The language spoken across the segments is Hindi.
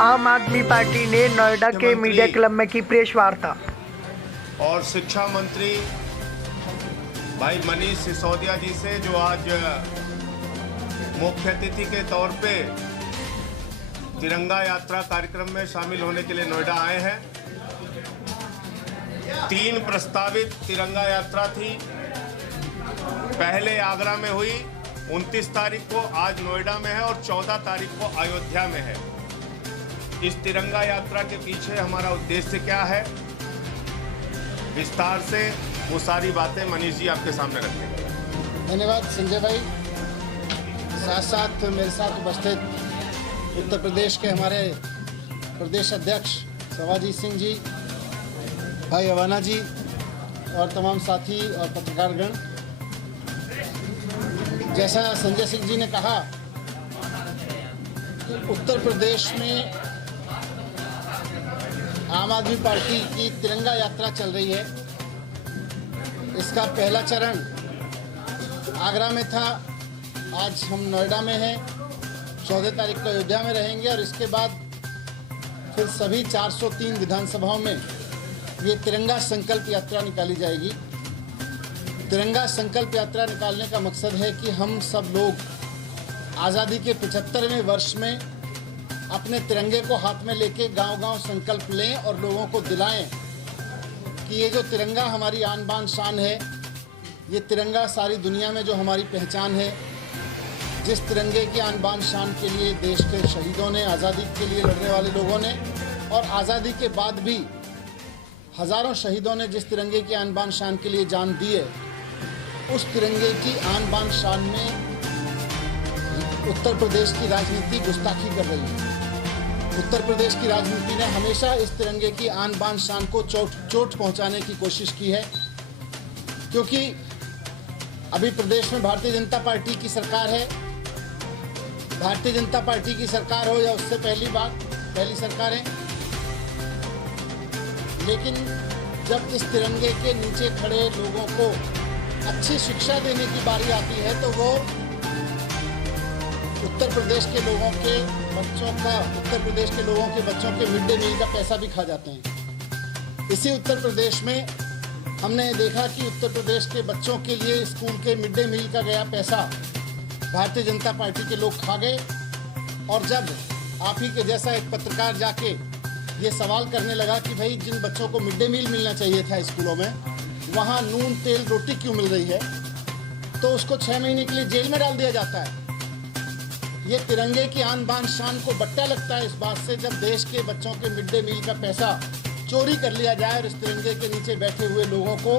आम आदमी पार्टी ने नोएडा के मीडिया क्लब में की प्रेस वार्ता। और शिक्षा मंत्री भाई मनीष सिसोदिया जी से, जो आज मुख्य अतिथि के तौर पे तिरंगा यात्रा कार्यक्रम में शामिल होने के लिए नोएडा आए हैं। 3 प्रस्तावित तिरंगा यात्रा थी। पहले आगरा में हुई, 29 तारीख को, आज नोएडा में है और 14 तारीख को अयोध्या में है। इस तिरंगा यात्रा के पीछे हमारा उद्देश्य क्या है, विस्तार से वो सारी बातें मनीष जी आपके सामने रखेंगे। धन्यवाद संजय भाई। साथ साथ मेरे साथ उपस्थित उत्तर प्रदेश के हमारे प्रदेश अध्यक्ष शिवाजी सिंह जी, भाई अवाना जी और तमाम साथी और पत्रकारगण। जैसा संजय सिंह जी ने कहा, उत्तर प्रदेश में आम आदमी पार्टी की तिरंगा यात्रा चल रही है। इसका पहला चरण आगरा में था, आज हम नोएडा में हैं। 14 तारीख को अयोध्या में रहेंगे और इसके बाद फिर सभी 403 विधानसभाओं में ये तिरंगा संकल्प यात्रा निकाली जाएगी। तिरंगा संकल्प यात्रा निकालने का मकसद है कि हम सब लोग आज़ादी के 75वें वर्ष में अपने तिरंगे को हाथ में लेके गांव-गांव संकल्प लें और लोगों को दिलाएं कि ये जो तिरंगा हमारी आन बान शान है, ये तिरंगा सारी दुनिया में जो हमारी पहचान है। जिस तिरंगे की आन बान शान के लिए देश के शहीदों ने, आज़ादी के लिए लड़ने वाले लोगों ने और आज़ादी के बाद भी हज़ारों शहीदों ने जिस तिरंगे की आन बान शान के लिए जान दी है, उस तिरंगे की आन बान शान में उत्तर प्रदेश की राजनीति गुस्ताखी कर रही है। उत्तर प्रदेश की राजनीति ने हमेशा इस तिरंगे की आन बान शान को चोट पहुंचाने की कोशिश की है, क्योंकि अभी प्रदेश में भारतीय जनता पार्टी की सरकार है। भारतीय जनता पार्टी की सरकार हो या उससे पहली सरकार है, लेकिन जब इस तिरंगे के नीचे खड़े लोगों को अच्छी शिक्षा देने की बारी आती है तो वो उत्तर प्रदेश के लोगों के बच्चों के मिड डे मील का पैसा भी खा जाते हैं। इसी उत्तर प्रदेश में हमने देखा कि उत्तर प्रदेश के बच्चों के लिए स्कूल के मिड डे मील का गया पैसा भारतीय जनता पार्टी के लोग खा गए। और जब आप ही के जैसा एक पत्रकार जाके ये सवाल करने लगा कि भाई जिन बच्चों को मिड डे मील मिलना चाहिए था स्कूलों में, वहाँ नून तेल रोटी क्यों मिल रही है, तो उसको 6 महीने के लिए जेल में डाल दिया जाता है। ये तिरंगे की आन बान शान को बट्टा लगता है इस बात से, जब देश के बच्चों के मिड डे मील का पैसा चोरी कर लिया जाए और इस तिरंगे के नीचे बैठे हुए लोगों को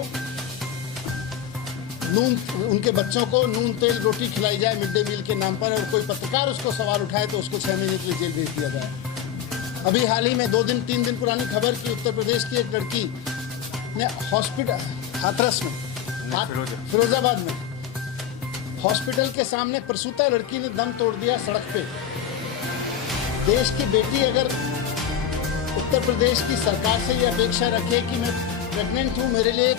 उनके बच्चों को नून तेल रोटी खिलाई जाए मिड डे मील के नाम पर, और कोई पत्रकार उसको सवाल उठाए तो उसको 6 महीने के लिए जेल भेज दिया जाए। अभी हाल ही में 3 दिन पुरानी खबर कि उत्तर प्रदेश की एक लड़की ने हॉस्पिटल हाथरस में, फिरोजाबाद में हॉस्पिटल के सामने प्रसूता लड़की ने दम तोड़ दिया सड़क पे। देश की बेटी अगर उत्तर प्रदेश की सरकार से ये अपेक्षा रखे कि मैं प्रेग्नेंट हूँ, मेरे लिए एक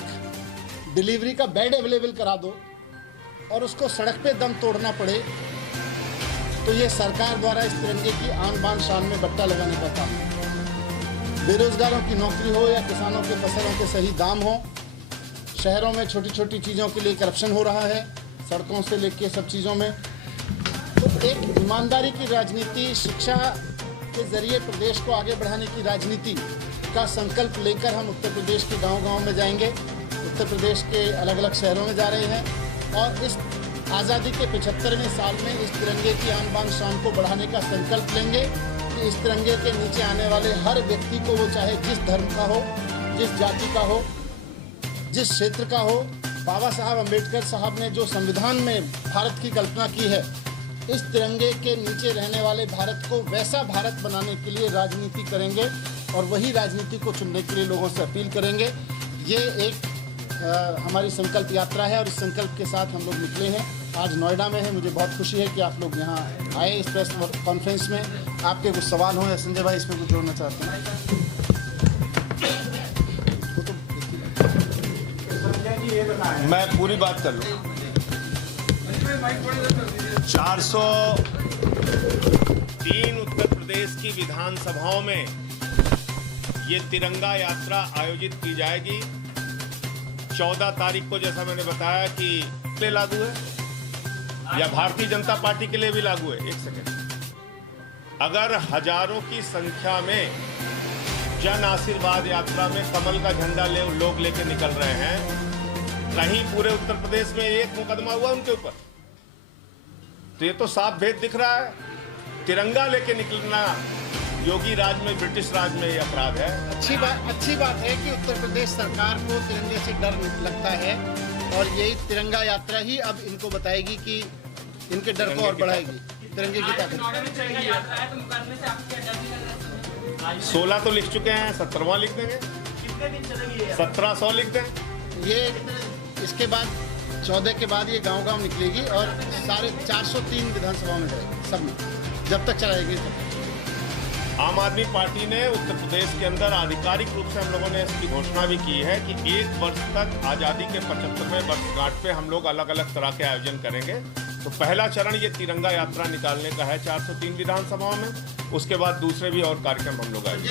डिलीवरी का बेड अवेलेबल करा दो, और उसको सड़क पे दम तोड़ना पड़े, तो ये सरकार द्वारा इस तिरंगे की आन बान शान में बट्टा लगाने का काम है। बेरोजगारों की नौकरी हो या किसानों के फसलों के सही दाम हो, शहरों में छोटी छोटी चीज़ों के लिए करप्शन हो रहा है, सड़कों से लेके सब चीज़ों में। तो एक ईमानदारी की राजनीति, शिक्षा के जरिए प्रदेश को आगे बढ़ाने की राजनीति का संकल्प लेकर हम उत्तर प्रदेश के गांव-गांव में जाएंगे। उत्तर प्रदेश के अलग अलग शहरों में जा रहे हैं और इस आज़ादी के 75वें साल में इस तिरंगे की आन बान शान को बढ़ाने का संकल्प लेंगे कि इस तिरंगे के नीचे आने वाले हर व्यक्ति को, वो चाहे जिस धर्म का हो, जिस जाति का हो, जिस क्षेत्र का हो, बाबा साहब अम्बेडकर साहब ने जो संविधान में भारत की कल्पना की है, इस तिरंगे के नीचे रहने वाले भारत को वैसा भारत बनाने के लिए राजनीति करेंगे और वही राजनीति को चुनने के लिए लोगों से अपील करेंगे। ये एक हमारी संकल्प यात्रा है और इस संकल्प के साथ हम लोग निकले हैं। आज नोएडा में है, मुझे बहुत खुशी है कि आप लोग यहाँ आए इस प्रेस कॉन्फ्रेंस में। आपके कुछ सवाल हो या संजय भाई इसमें कुछ जोड़ना चाहते हैं? मैं पूरी बात कर लूँ। 400 3 उत्तर प्रदेश की विधानसभाओं में ये तिरंगा यात्रा आयोजित की जाएगी। 14 तारीख को, जैसा मैंने बताया, कि ले लागू है या भारतीय जनता पार्टी के लिए भी लागू है। एक सेकंड, अगर हजारों की संख्या में जन आशीर्वाद यात्रा में कमल का झंडा लोग लेके निकल रहे हैं, कहीं पूरे उत्तर प्रदेश में एक मुकदमा हुआ उनके ऊपर, तो ये तो साफ भेद दिख रहा है। तिरंगा लेके निकलना योगी राज में, ब्रिटिश राज में ये अपराध है। अच्छी बात है कि उत्तर प्रदेश सरकार को तिरंगे से डर लगता है और यही तिरंगा यात्रा ही अब इनको बताएगी कि इनके डर को और बढ़ाएगी, तिरंगे की ताकत। 16 तो लिख चुके हैं, 17वां लिख देंगे। 1700 लिख दें। ये इसके बाद 14 के बाद ये गांव-गांव निकलेगी और सारे 403 विधानसभाओं में जाएगी, सब में, जब तक चलाएगी तब तक। आम आदमी पार्टी ने उत्तर प्रदेश के अंदर आधिकारिक रूप से हम लोगों ने इसकी घोषणा भी की है कि 1 वर्ष तक आज़ादी के 75वें वर्षगांठ पे हम लोग अलग अलग तरह के आयोजन करेंगे। तो पहला चरण ये तिरंगा यात्रा निकालने का है 403 विधानसभाओं में, उसके बाद दूसरे भी और कार्यक्रम हम लोग आएंगे।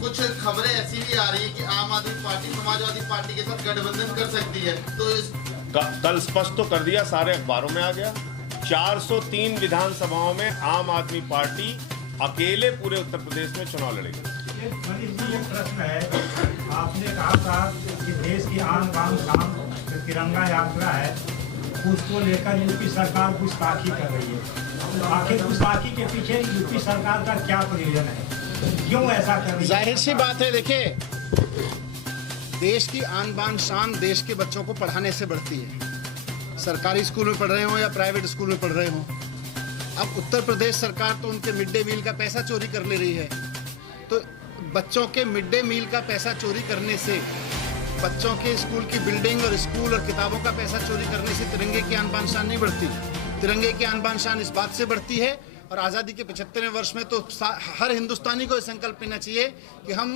कुछ खबरें ऐसी भी आ रही है कि आम आदमी पार्टी समाजवादी पार्टी के साथ गठबंधन कर सकती है, तो कल स्पष्ट तो कर दिया, सारे अखबारों में आ गया। 403 विधानसभाओं में आम आदमी पार्टी अकेले पूरे उत्तर प्रदेश में चुनाव लड़ेगी। मनीष जी, एक प्रश्न है, आपने कहा था कि देश की आन बान शान जो तिरंगा यात्रा है उसको लेकर यूपी सरकार गुस्ताखी कर रही है। आखिर गुस्ताखी के पीछे यूपी सरकार का क्या प्रयोजन है, क्यों ऐसा कर रही है? जाहिर सी बात है, देखिए, देश की आन बान शान देश के बच्चों को पढ़ाने से बढ़ती है, सरकारी स्कूल में पढ़ रहे हो या प्राइवेट स्कूल में पढ़ रहे हो। अब उत्तर प्रदेश सरकार तो उनके मिड डे मील का पैसा चोरी कर ले रही है, तो बच्चों के मिड डे मील का पैसा चोरी करने से, बच्चों के स्कूल की बिल्डिंग और स्कूल और किताबों का पैसा चोरी करने से तिरंगे की आन बान शान नहीं बढ़ती। तिरंगे की आन बान शान इस बात से बढ़ती है, और आज़ादी के 75वें वर्ष में तो हर हिंदुस्तानी को यह संकल्प लेना चाहिए कि हम